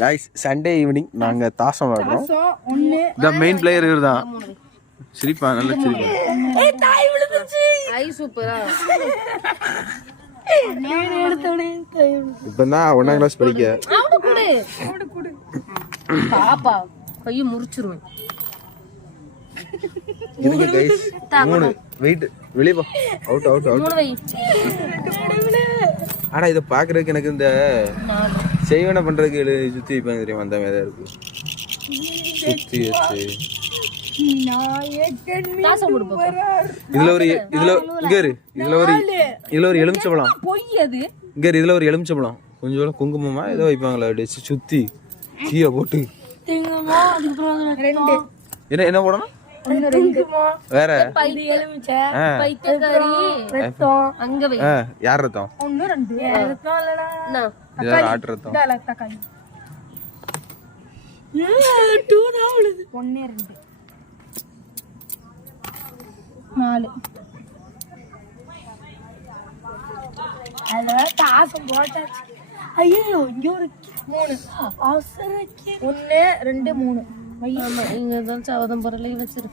Guys Sunday evening நாங்க Dasam ஆடுறோம். The main player இவர்தான். சிரிப்பா நல்ல சிரிப்பா. ஏய் தாய் விழுந்துச்சு. ஐ சூப்பரா. நான் எடுத்தவனே தாய். இப்பதான் 1ஆம் கிளாஸ் படிக்க. அவடு குடு. பாப்பா கைய முறிச்சிருவேன். எனக்கு गाइस 3 வெயிட் வெளிய போ. அவுட் 3 வை. ஆனா இத பாக்குறதுக்கு எனக்கு இந்த செய்வன பண்றதுக்கு சுத்தி வைப்பாங்க தெரியுமா அந்த மாதிரி இருக்கு. சுத்தி வச்சு இதுல ஒரு எலுமிச்சம்பழம் இதுல ஒரு எலுமிச்சம்பழம் கொஞ்சம் குங்குமமா ஏதோ வைப்பாங்களா அப்படியே சுத்தி தீய போட்டு என்ன போடணும் வேற யார் ரத்தம் ஆட்டு ரத்தம் 4 அதுல தாசம் போட்டாச்சு. ஐயோ இங்க ஒரு 3 அவசரக்கு 1 2 3 ஆமா இங்க தான் சவதம் பொருளை வச்சிரு